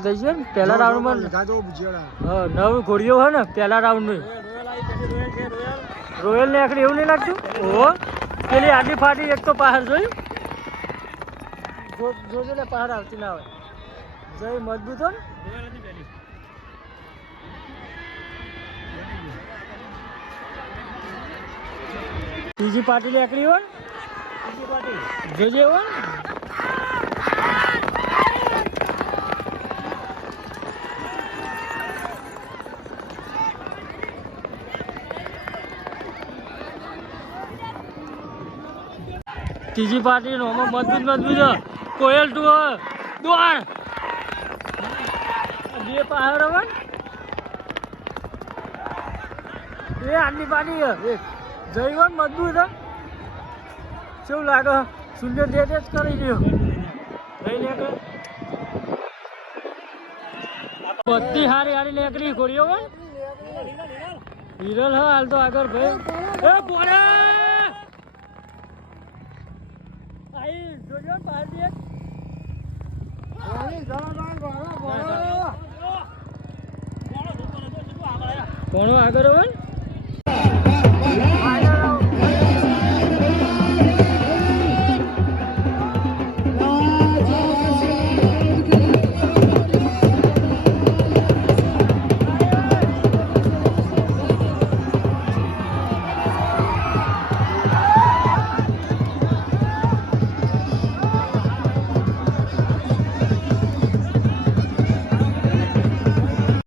થઈ છે ને પહેલા રાઉન્ડમાં 9 ઘોડીઓ હોય ને પહેલા રાઉન્ડની રોયલ ને આખરી એવું નહીં લાગતું ઓહો પેલી આડી ફાટી એક તો પહાડ જોયું જોજો ને પહાડ આવતી ના હોય જય મજબૂત હો ને ત્રીજી પાર્ટી નીકળી હોય ત્રીજી પાર્ટી જોજે હોય ત્રીજી પાર્ટી નો મજબૂત કોયલ ટુ દોડ બે પહાડ હોય એ આટલી પાર્ટી જઈ હોય મજબૂત શું લાગે સુંદર ડેટ જ કરી દો લઈ લે બધી હારી હારી નીકળી ઘોડીઓ હોય હિરલ હ હાલ તો આગળ ભાઈ એ બોલે જોજો પાર્ટી કોણ આગળ હોય